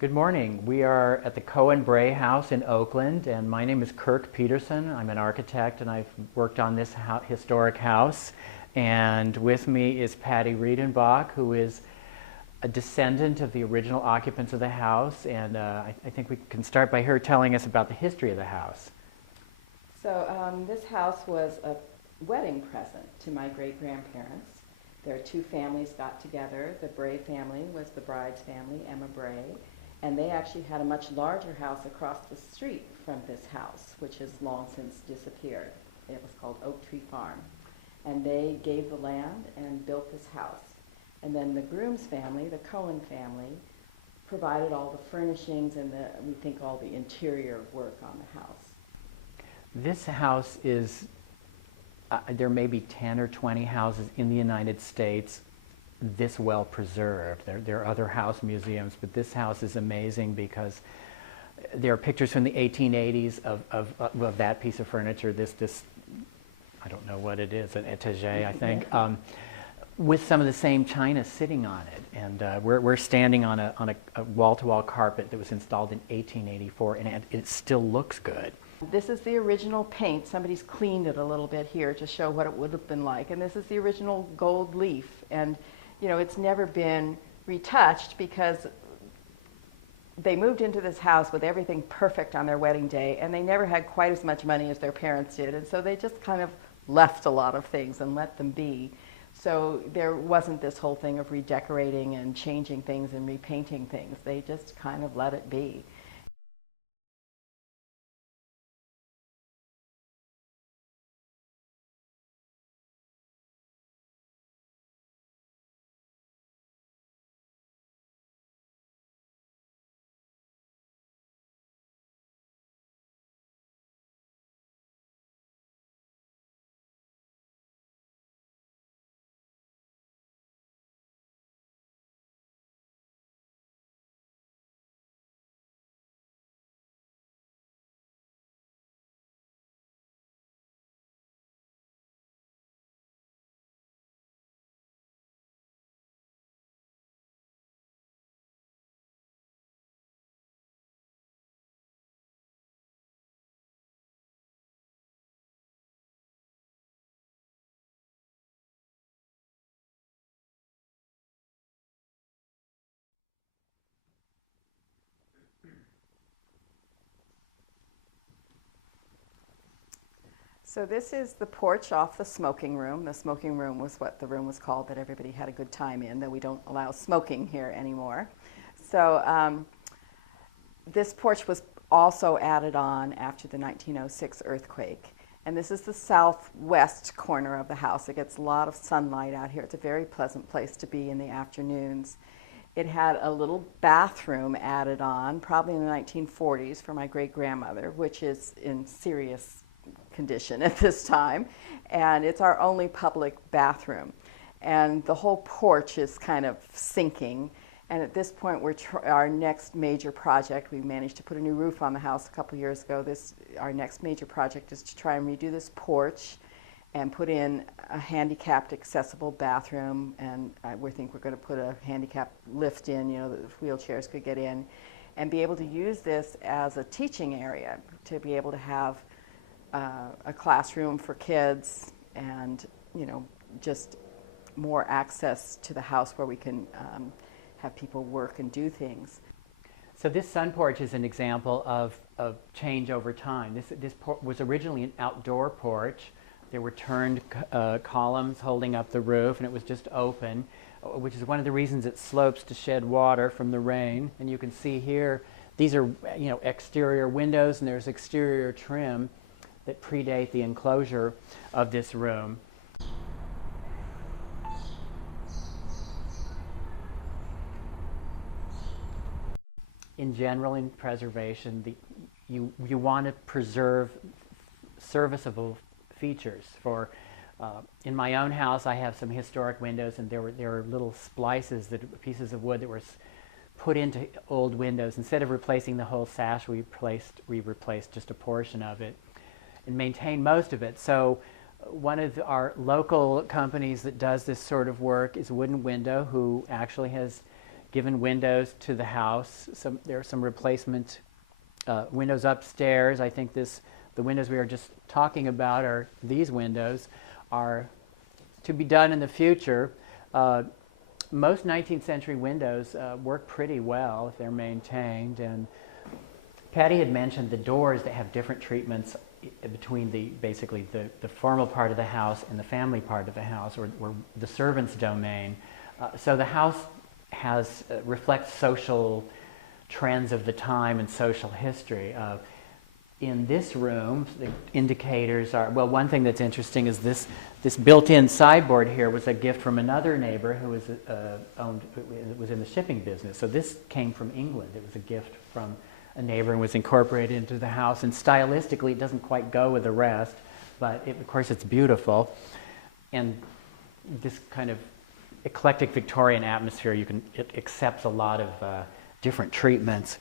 Good morning. We are at the Cohen Bray house in Oakland, and my name is Kirk Peterson. I'm an architect, and I've worked on this historic house. And with me is Patty Riedenbach, who is a descendant of the original occupants of the house. And I think we can start by her telling us about the history of the house. So this house was a wedding present to my great-grandparents. Their two families got together. The Bray family was the bride's family, Emma Bray. And they actually had a much larger house across the street from this house, which has long since disappeared. It was called Oak Tree Farm. And they gave the land and built this house. And then the groom's family, the Cohen family, provided all the furnishings and we think all the interior work on the house. This house is, there may be 10 or 20 houses in the United States this well preserved. There are other house museums, but this house is amazing because there are pictures from the 1880s of that piece of furniture, this I don't know what it is, an etagere, I think, with some of the same china sitting on it. And we're standing on a wall-to-wall carpet that was installed in 1884, and it still looks good. This is the original paint. Somebody's cleaned it a little bit here to show what it would have been like. And this is the original gold leaf. And you know, it's never been retouched because they moved into this house with everything perfect on their wedding day, and they never had quite as much money as their parents did, and so they just kind of left a lot of things and let them be. So there wasn't this whole thing of redecorating and changing things and repainting things. They just kind of let it be. So this is the porch off the smoking room. The smoking room was what the room was called that everybody had a good time in, though we don't allow smoking here anymore. So this porch was also added on after the 1906 earthquake. And this is the southwest corner of the house. It gets a lot of sunlight out here. It's a very pleasant place to be in the afternoons. It had a little bathroom added on, probably in the 1940s, for my great-grandmother, which is in serious condition at this time, and it's our only public bathroom. And the whole porch is kind of sinking, and at this point our next major project, we managed to put a new roof on the house a couple years ago. Our next major project is to try and redo this porch and put in a handicapped accessible bathroom, and we think we're going to put a handicapped lift in, you know, that wheelchairs could get in, and be able to use this as a teaching area, to be able to have a classroom for kids, and you know, just more access to the house where we can have people work and do things. So this sun porch is an example of change over time. This was originally an outdoor porch. There were turned columns holding up the roof, and it was just open, which is one of the reasons it slopes to shed water from the rain. And you can see here, these are, you know, exterior windows, and there's exterior trim that predate the enclosure of this room. In general, in preservation, you want to preserve serviceable features. In my own house, I have some historic windows, and there are little splices, pieces of wood that were put into old windows. Instead of replacing the whole sash, we replaced just a portion of it and maintain most of it. So one of our local companies that does this sort of work is Wooden Window, who actually has given windows to the house. There are some replacement windows upstairs. I think the windows we were just talking about are these windows are to be done in the future. Most 19th century windows work pretty well if they're maintained. And Patty had mentioned the doors that have different treatments between basically the formal part of the house and the family part of the house, or the servant's domain. So the house reflects social trends of the time and social history. In this room, the indicators are, well, one thing that's interesting is this built-in sideboard here was a gift from another neighbor who was in the shipping business. So this came from England. It was a gift from a neighbor and was incorporated into the house. And stylistically, it doesn't quite go with the rest, but of course it's beautiful. And this kind of eclectic Victorian atmosphere, it accepts a lot of different treatments.